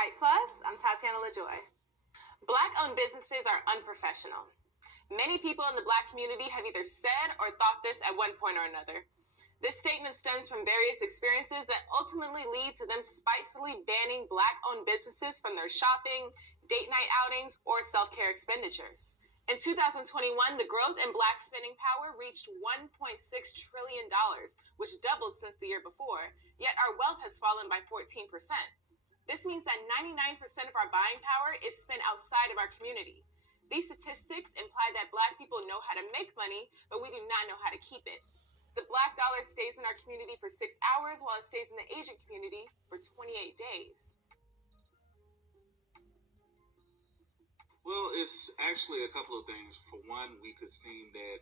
Hype Plus, I'm Tatiana LaJoy. Black-owned businesses are unprofessional. Many people in the Black community have either said or thought this at one point or another. This statement stems from various experiences that ultimately lead to them spitefully banning Black-owned businesses from their shopping, date night outings, or self-care expenditures. In 2021, the growth in Black spending power reached $1.6 trillion, which doubled since the year before, yet our wealth has fallen by 14%. This means that 99% of our buying power is spent outside of our community. These statistics imply that Black people know how to make money, but we do not know how to keep it. The Black dollar stays in our community for 6 hours, while it stays in the Asian community for 28 days. Well, it's actually a couple of things. For one, we could seem that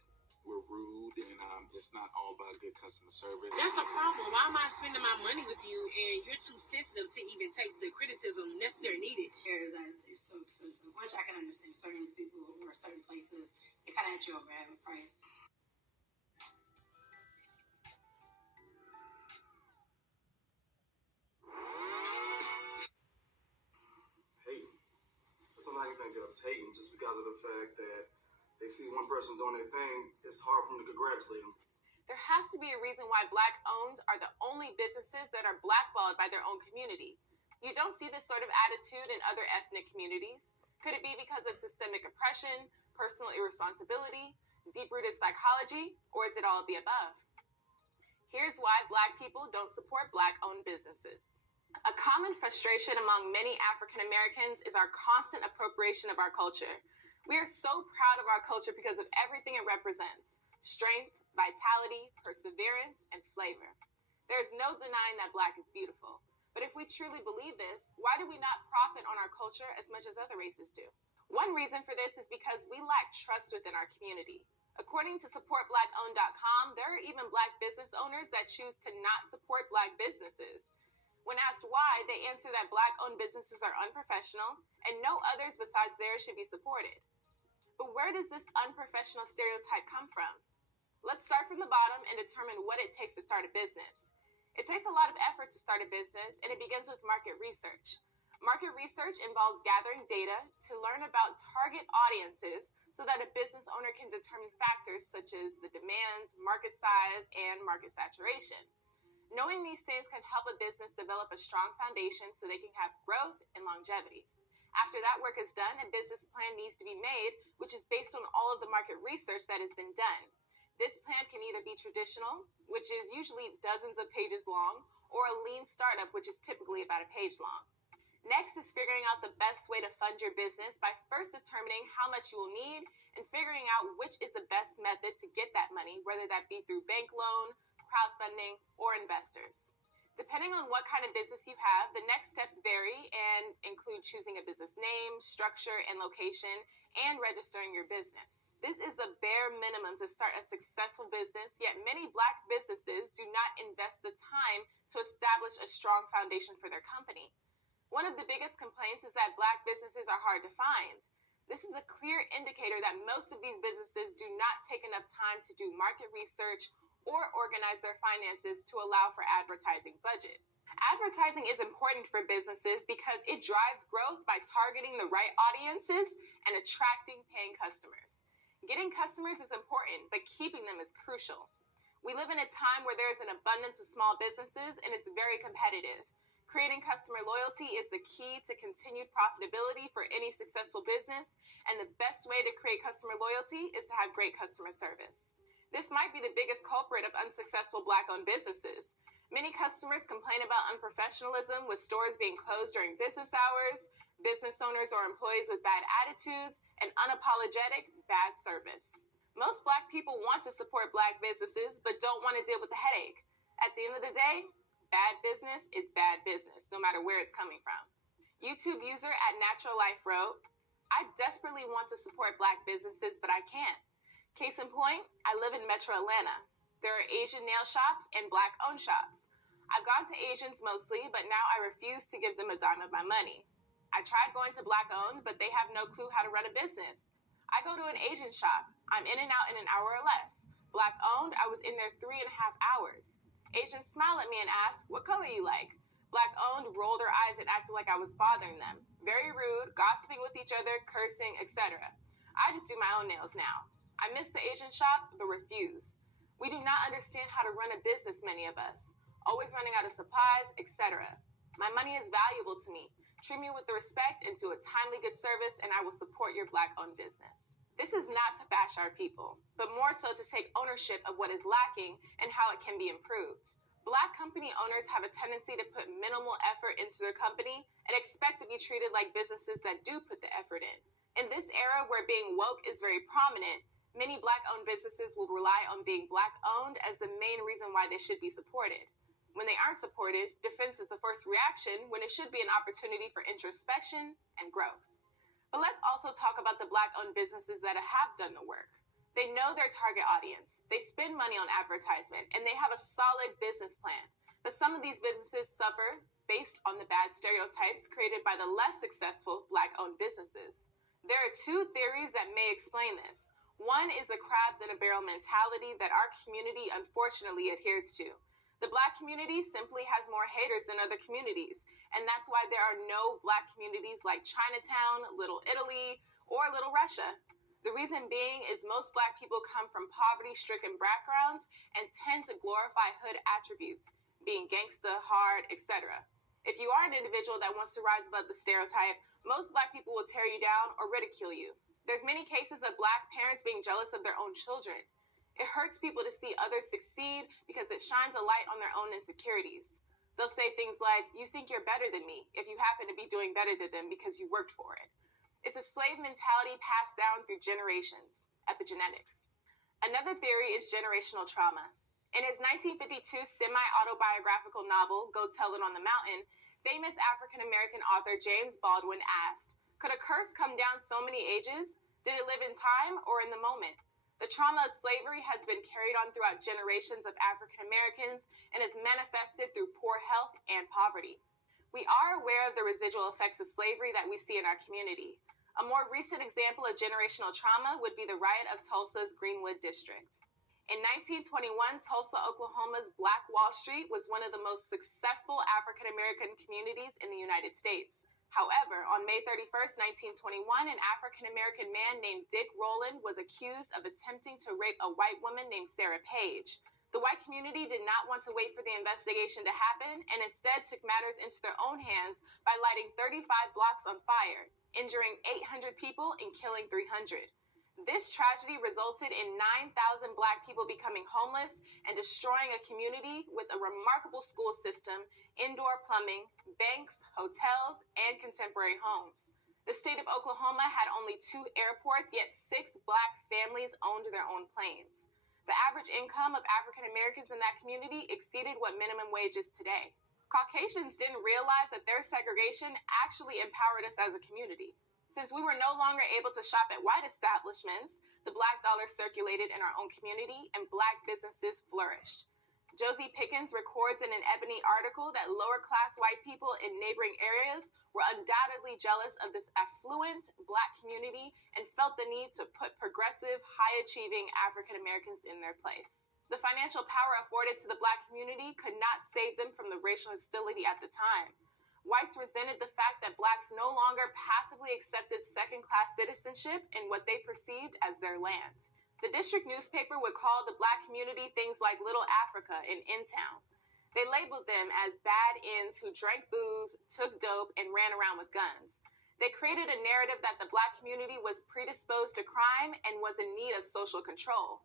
we're rude and it's not all about good customer service. That's a problem. Why am I spending my money with you and you're too sensitive to even take the criticism necessary needed? Is that it's so expensive, which I can understand. Certain people or certain places, they kind of hit you over at a price. Hating. That's all I can think of is hating, just because of the fact that they see one person doing their thing, it's hard for them to congratulate them. There has to be a reason why Black-owned are the only businesses that are blackballed by their own community. You don't see this sort of attitude in other ethnic communities. Could it be because of systemic oppression, personal irresponsibility, deep-rooted psychology, or is it all of the above? Here's why Black people don't support Black-owned businesses. A common frustration among many African Americans is our constant appropriation of our culture. We are so proud of our culture because of everything it represents: strength, vitality, perseverance, and flavor. There is no denying that Black is beautiful. But if we truly believe this, why do we not profit on our culture as much as other races do? One reason for this is because we lack trust within our community. According to supportblackowned.com, there are even Black business owners that choose to not support Black businesses. When asked why, they answer that Black-owned businesses are unprofessional and no others besides theirs should be supported. But where does this unprofessional stereotype come from? Let's start from the bottom and determine what it takes to start a business. It takes a lot of effort to start a business, and it begins with market research. Market research involves gathering data to learn about target audiences so that a business owner can determine factors such as the demand, market size, and market saturation. Knowing these things can help a business develop a strong foundation so they can have growth and longevity. After that work is done, a business plan needs to be made, which is based on all of the market research that has been done. This plan can either be traditional, which is usually dozens of pages long, or a lean startup, which is typically about a page long. Next is figuring out the best way to fund your business by first determining how much you will need and figuring out which is the best method to get that money, whether that be through bank loan, crowdfunding, or investors. Depending on what kind of business you have, the next steps vary and include choosing a business name, structure, and location, and registering your business. This is the bare minimum to start a successful business, yet many Black businesses do not invest the time to establish a strong foundation for their company. One of the biggest complaints is that Black businesses are hard to find. This is a clear indicator that most of these businesses do not take enough time to do market research or organize their finances to allow for advertising budget. Advertising is important for businesses because it drives growth by targeting the right audiences and attracting paying customers. Getting customers is important, but keeping them is crucial. We live in a time where there is an abundance of small businesses and it's very competitive. Creating customer loyalty is the key to continued profitability for any successful business, and the best way to create customer loyalty is to have great customer service. This might be the biggest culprit of unsuccessful Black-owned businesses. Many customers complain about unprofessionalism, with stores being closed during business hours, business owners or employees with bad attitudes, and unapologetic bad service. Most Black people want to support Black businesses, but don't want to deal with the headache. At the end of the day, bad business is bad business, no matter where it's coming from. YouTube user at Natural Life wrote, "I desperately want to support Black businesses, but I can't. Case in point, I live in Metro Atlanta. There are Asian nail shops and Black-owned shops. I've gone to Asians mostly, but now I refuse to give them a dime of my money. I tried going to Black-owned, but they have no clue how to run a business. I go to an Asian shop. I'm in and out in an hour or less. Black-owned, I was in there 3.5 hours. Asians smile at me and ask, 'What color you like?' Black-owned rolled their eyes and acted like I was bothering them. Very rude, gossiping with each other, cursing, etc. I just do my own nails now. I miss the Asian shop, but refuse. We do not understand how to run a business, many of us. Always running out of supplies, etc. My money is valuable to me. Treat me with the respect and do a timely good service, and I will support your Black-owned business. This is not to bash our people, but more so to take ownership of what is lacking and how it can be improved. Black company owners have a tendency to put minimal effort into their company and expect to be treated like businesses that do put the effort in. In this era where being woke is very prominent, many Black-owned businesses will rely on being Black-owned as the main reason why they should be supported. When they aren't supported, defense is the first reaction when it should be an opportunity for introspection and growth. But let's also talk about the Black-owned businesses that have done the work. They know their target audience. They spend money on advertisement, and they have a solid business plan. But some of these businesses suffer based on the bad stereotypes created by the less successful Black-owned businesses. There are two theories that may explain this. One is the crabs in a barrel mentality that our community unfortunately adheres to. The Black community simply has more haters than other communities, and that's why there are no Black communities like Chinatown, Little Italy, or Little Russia. The reason being is most Black people come from poverty-stricken backgrounds and tend to glorify hood attributes, being gangsta, hard, etc. If you are an individual that wants to rise above the stereotype, most Black people will tear you down or ridicule you. There's many cases of Black parents being jealous of their own children. It hurts people to see others succeed because it shines a light on their own insecurities. They'll say things like, "You think you're better than me," if you happen to be doing better than them because you worked for it. It's a slave mentality passed down through generations, epigenetics. Another theory is generational trauma. In his 1952 semi-autobiographical novel, Go Tell It on the Mountain, famous African-American author James Baldwin asked, could a curse come down so many ages? Did it live in time or in the moment? The trauma of slavery has been carried on throughout generations of African-Americans and is manifested through poor health and poverty. We are aware of the residual effects of slavery that we see in our community. A more recent example of generational trauma would be the riot of Tulsa's Greenwood District. In 1921, Tulsa, Oklahoma's Black Wall Street was one of the most successful African-American communities in the United States. However, on May 31st, 1921, an African-American man named Dick Rowland was accused of attempting to rape a white woman named Sarah Page. The white community did not want to wait for the investigation to happen and instead took matters into their own hands by lighting 35 blocks on fire, injuring 800 people and killing 300. This tragedy resulted in 9,000 Black people becoming homeless and destroying a community with a remarkable school system, indoor plumbing, banks, hotels, and contemporary homes. The state of Oklahoma had only 2 airports, yet 6 Black families owned their own planes. The average income of African Americans in that community exceeded what minimum wage is today. Caucasians didn't realize that their segregation actually empowered us as a community. Since we were no longer able to shop at white establishments, the Black dollar circulated in our own community and Black businesses flourished. Josie Pickens records in an Ebony article that lower-class white people in neighboring areas were undoubtedly jealous of this affluent Black community and felt the need to put progressive, high-achieving African Americans in their place. The financial power afforded to the Black community could not save them from the racial hostility at the time. Whites resented the fact that Blacks no longer passively accepted second-class citizenship in what they perceived as their land. The district newspaper would call the Black community things like Little Africa and In-Town. They labeled them as bad ends who drank booze, took dope, and ran around with guns. They created a narrative that the Black community was predisposed to crime and was in need of social control.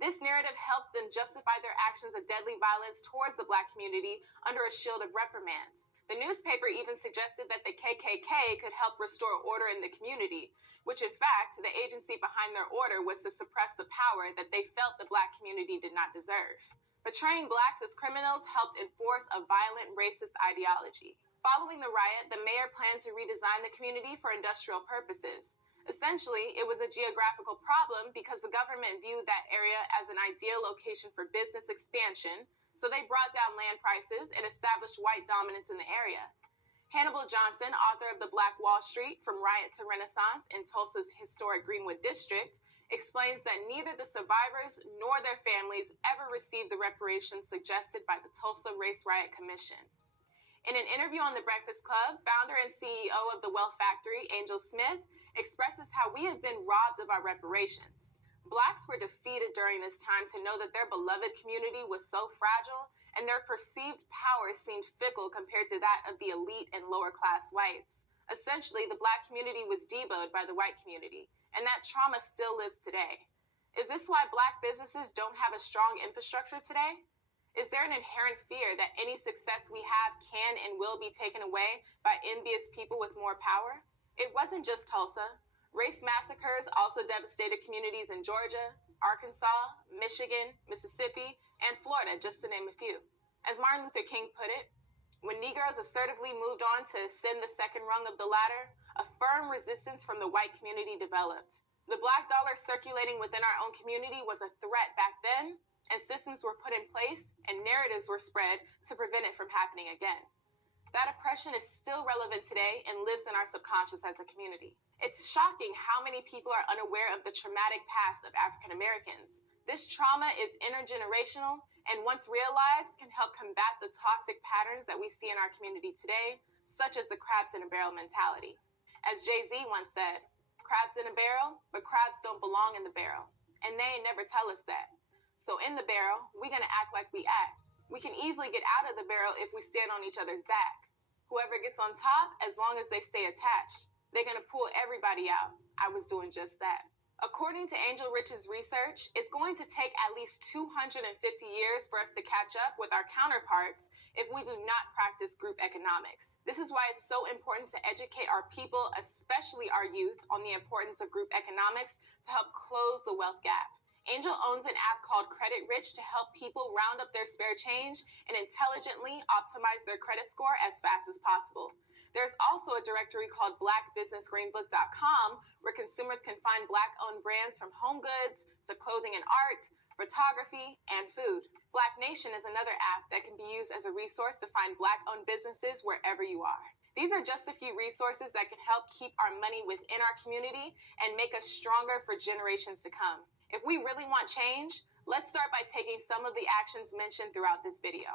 This narrative helped them justify their actions of deadly violence towards the Black community under a shield of reprimand. The newspaper even suggested that the KKK could help restore order in the community, which in fact, the agency behind their order was to suppress the power that they felt the Black community did not deserve. Portraying Blacks as criminals helped enforce a violent racist ideology. Following the riot, the mayor planned to redesign the community for industrial purposes. Essentially, it was a geographical problem because the government viewed that area as an ideal location for business expansion, so they brought down land prices and established white dominance in the area. Hannibal Johnson, author of The Black Wall Street, From Riot to Renaissance in Tulsa's historic Greenwood District, explains that neither the survivors nor their families ever received the reparations suggested by the Tulsa Race Riot Commission. In an interview on The Breakfast Club, founder and CEO of The Wealth Factory, Angel Smith, expresses how we have been robbed of our reparations. Blacks were defeated during this time to know that their beloved community was so fragile and their perceived power seemed fickle compared to that of the elite and lower class whites. Essentially, the Black community was deboned by the white community, and that trauma still lives today. Is this why Black businesses don't have a strong infrastructure today? Is there an inherent fear that any success we have can and will be taken away by envious people with more power? It wasn't just Tulsa. Race massacres also devastated communities in Georgia, Arkansas, Michigan, Mississippi, and Florida, just to name a few. As Martin Luther King put it, when Negroes assertively moved on to ascend the second rung of the ladder, a firm resistance from the white community developed. The Black dollar circulating within our own community was a threat back then, and systems were put in place and narratives were spread to prevent it from happening again. That oppression is still relevant today and lives in our subconscious as a community. It's shocking how many people are unaware of the traumatic past of African Americans. This trauma is intergenerational and once realized can help combat the toxic patterns that we see in our community today, such as the crabs in a barrel mentality. As Jay-Z once said, crabs in a barrel, but crabs don't belong in the barrel. And they ain't never tell us that. So in the barrel, we're gonna act like we act. We can easily get out of the barrel if we stand on each other's back. Whoever gets on top, as long as they stay attached, they're gonna pull everybody out. I was doing just that. According to Angel Rich's research, it's going to take at least 250 years for us to catch up with our counterparts if we do not practice group economics. This is why it's so important to educate our people, especially our youth, on the importance of group economics to help close the wealth gap. Angel owns an app called Credit Rich to help people round up their spare change and intelligently optimize their credit score as fast as possible. There's also a directory called blackbusinessgreenbook.com where consumers can find Black-owned brands from home goods to clothing and art, photography, and food. Black Nation is another app that can be used as a resource to find Black-owned businesses wherever you are. These are just a few resources that can help keep our money within our community and make us stronger for generations to come. If we really want change, let's start by taking some of the actions mentioned throughout this video.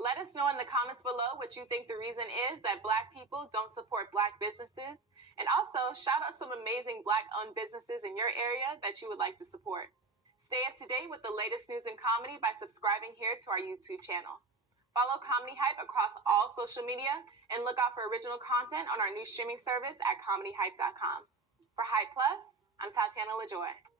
Let us know in the comments below what you think the reason is that Black people don't support Black businesses. And also, shout out some amazing Black-owned businesses in your area that you would like to support. Stay up to date with the latest news in comedy by subscribing here to our YouTube channel. Follow Comedy Hype across all social media and look out for original content on our new streaming service at comedyhype.com. For Hype Plus, I'm Tatiana LaJoy.